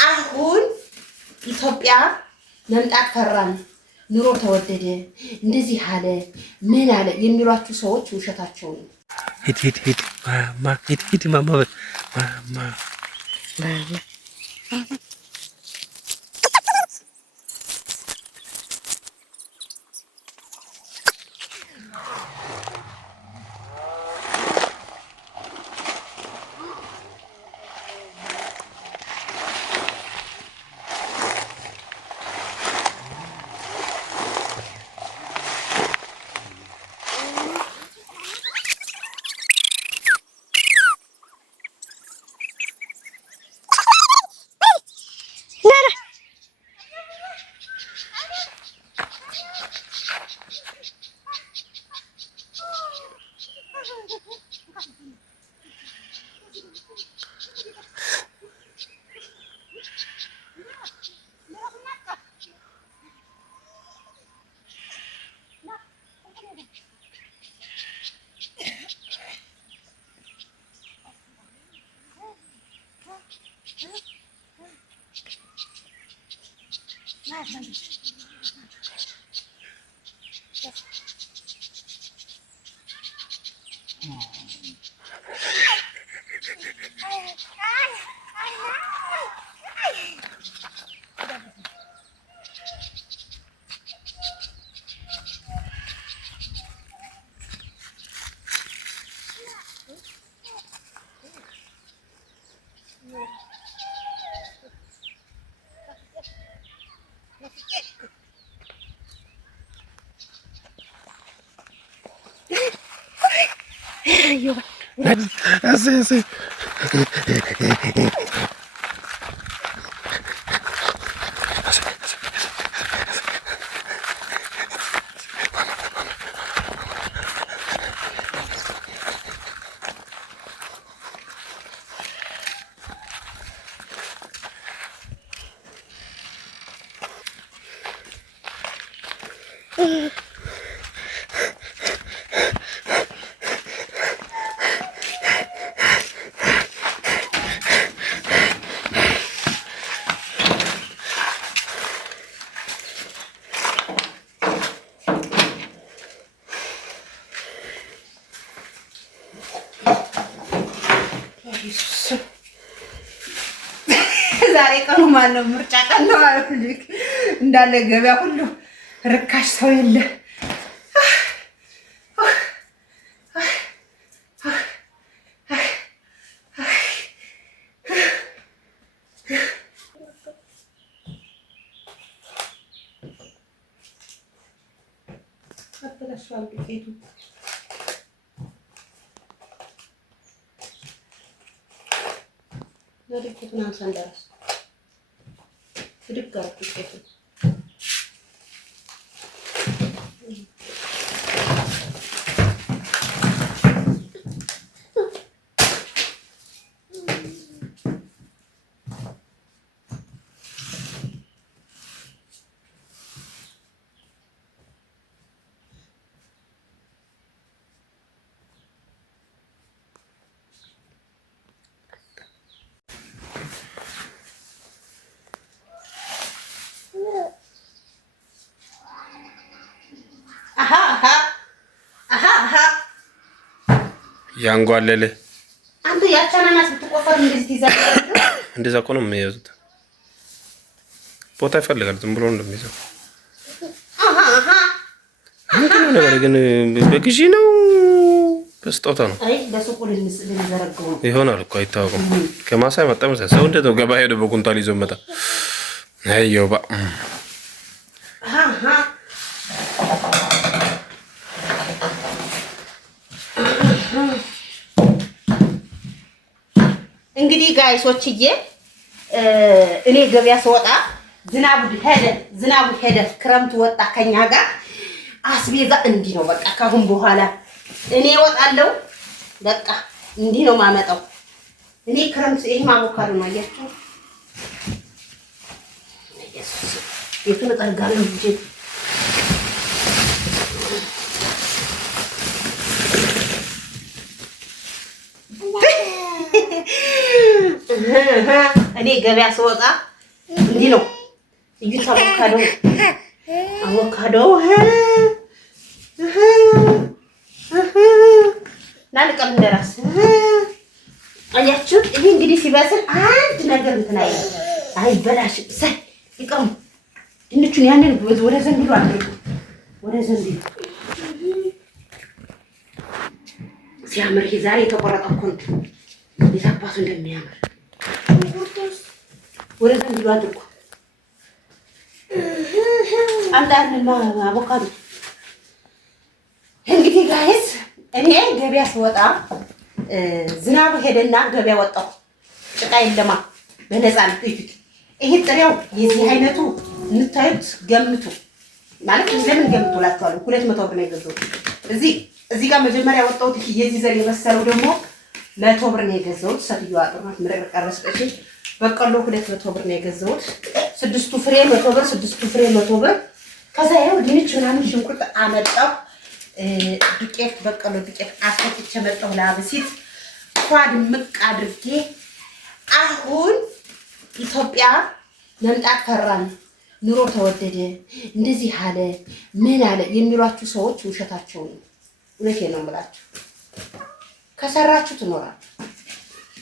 አሁን ኢትዮጵያ መምጣት ፈራን ኑሮ ተወደደ እንደዚህ አለ ምን አለ የሚሏችሁ ሰዎች ውሸታቸው ነው ሂድ ማማ Así. ዛሬ ቀኑ ማነው ምርጫ ቀን ነው አይልክ እንዳለ ገበያ ሁሉ ርካሽ ሰው የለ አጥላሽዋል ጌቱ ለሪኩቱን አንሳንዳስ ድጋር ቁጥጥ ያንጓለለ አንተ ያቻናናስ ብትቆፈር እንደዚህ ትይዛለህ እንደዛ እኮ ነው የሚያዙት ቦታ ይፈልጋል ዝም ብሎ እንደሚይዘው ምንድነው ነገር ግን በግዢ ነው በስጦታ ነው አይ በሱቁ ልንዘረጋው ይሆናል እኮ አይታወቅም ከማሳይ መጣ መሰለኝ ሰው እንደው ገባ ሄዶ በኩንታል ይዞ መጣ አይዮባ እንግዲህ ጋይሶችዬ እኔ ገበያ ስወጣ ዝናቡ ሄደ ክረምት ወጣ ከኛ ጋር አስቤዛ እንዲህ ነው በቃ ካሁን በኋላ እኔ ወጣለው በቃ እንዲህ ነው ማመጣው እኔ ክረምት ይሄ ማቦካሉ ነው አያችሁ ኢየሱስ የቱን ጠርጋለሁ እንጂ እኔ ገበያ ስወጣ እንዲህ ነው እዩት። አቮካዶ ናልቀም እንደራስ አያችሁት። ይሄ እንግዲህ ሲበስል አንድ ነገር እንትን አይበላሽም። ሳይ ይቀሙ ድንቹን ያንን ወደ ዘንቢሉ አድርጉ። ወደ ዘንቢሉ ሲያምር ይሄ ዛሬ የተቆረጠ እኮ ነው። እንዴት አባቱ እንደሚያምር ወደ ዘንቢሉ አድርጉ። አንዳንድ አቮካዶ እንግዲህ ጋይስ እኔ ገበያ ስወጣ ዝናቡ ሄደና ገበያ ወጣሁ። ጭቃ የለማ በነፃ ነው። ይሄ ጥሬው የዚህ አይነቱ የምታዩት ገምቱ ማለት ለምን ገምቱ እላችኋለሁ። 200 ብር ነው የገዛሁት። እዚህ ጋር መጀመሪያ ወጣሁት። የዚህ ዘር የበሰለው ደግሞ 100 ብር ነው የገዛሁት። ሰትዮዋ ጥሩት ምርቅ ቀረስጠች። በቀሎ 200 ብር ነው የገዛሁት። 6 ፍሬ 100 ብር፣ 6 ፍሬ 100 ብር። ከዛ ይኸው ድንች ምናምን ሽንኩርት አመጣሁ። ዱቄት በቀሎ ዱቄት አስፈጭቼ መጣሁ። ላብሲት ኳድ ምቅ አድርጌ አሁን ኢትዮጵያ መምጣት ፈራን፣ ኑሮ ተወደደ፣ እንደዚህ አለ ምን አለ የሚሏችሁ ሰዎች ውሸታቸው ነው። እውነቴን ነው የምላችሁ። ከሰራችሁ ትኖራላችሁ፣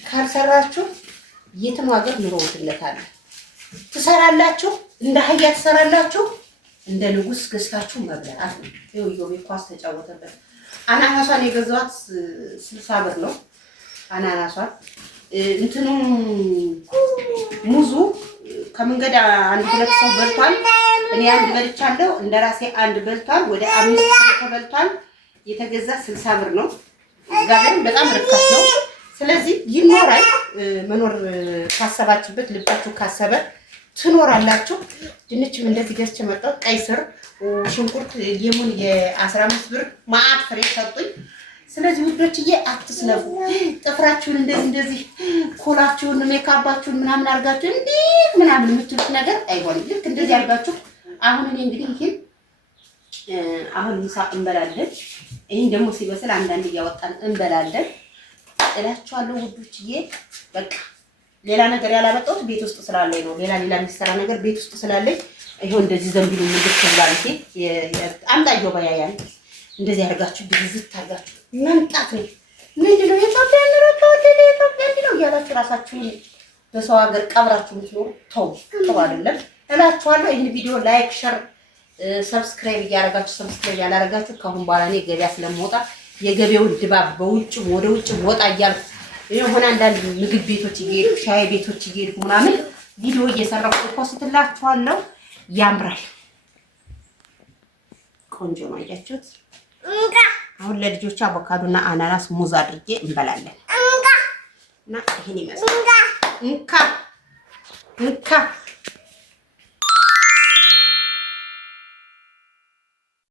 ካልሰራችሁ የትም ሀገር ኑሮ ውድነት አለ። ትሰራላችሁ፣ እንደ አህያ ትሰራላችሁ፣ እንደ ንጉስ ገዝታችሁ መብላት ነው። ይኸው ኳስ ተጫወተበት። አናናሷን የገዛኋት 60 ብር ነው። አናናሷን እንትኑ ሙዙ ከመንገድ አንድ ሁለት ሰው በልቷል። እኔ አንድ በልቻለሁ። እንደራሴ አንድ በልቷል። ወደ 5 ሰው ተበልቷል። የተገዛ 60 ብር ነው። ጋር በጣም ርካሽ ነው። ስለዚህ ይኖራል። መኖር ካሰባችሁበት ልባችሁ ካሰበ ትኖራላችሁ። ድንችም እንደዚህ ገዝቼ መጣሁ። ቀይ ስር፣ ሽንኩርት፣ ሊሙን የ15 ብር ማአት ፍሬ ሰጡኝ። ስለዚህ ውዶችዬ አትስለፉ። ጥፍራችሁን እንደዚህ ኮላችሁን ሜካፓችሁን ምናምን አድርጋችሁ እንዴት ምናምን የምትሉት ነገር አይሆንም። ልክ እንደዚህ አድርጋችሁ አሁን እኔ እንግዲህ ይሄን አሁን ምሳ እንበላለን። ይሄን ደግሞ ሲበስል አንዳንድ እያወጣን እንበላለን እላችኋለሁ ውዶችዬ። በቃ ሌላ ነገር ያላመጣሁት ቤት ውስጥ ስላለኝ ነው። ሌላ የሚሰራ ነገር ቤት ውስጥ ስላለኝ ይሄው እንደዚህ ዘንቢሉ ምንድን ተብሏል። አምጣየው ባያያን እንደዚህ አድርጋችሁ ብዝት አድርጋችሁ መምጣት ነው። ምንድን ነው የኢትዮጵያ ኑሮ ተወደደ፣ የኢትዮጵያ እንዲህ ነው እያላችሁ ራሳችሁን በሰው ሀገር ቀብራችሁ የምትኖሩ ተው አይደለም እላችኋለሁ። ይህን ቪዲዮ ላይክ፣ ሸር፣ ሰብስክራይብ እያደረጋችሁ ሰብስክራይብ ያላደረጋችሁ ከአሁን በኋላ እኔ ገበያ ስለምወጣ የገበያውን ድባብ በውጭም ወደ ውጭም ወጣ እያልኩ የሆነ አንዳንድ ምግብ ቤቶች እየሄድኩ ሻይ ቤቶች እየሄድኩ ምናምን ቪዲዮ እየሰራሁ ፖስትላችኋለሁ። ያምራል፣ ቆንጆ ነው። አያችሁት? አሁን ለልጆች አቮካዶና አናናስ ሙዝ አድርጌ እንበላለን እና ይሄን ይመስላል። እንካ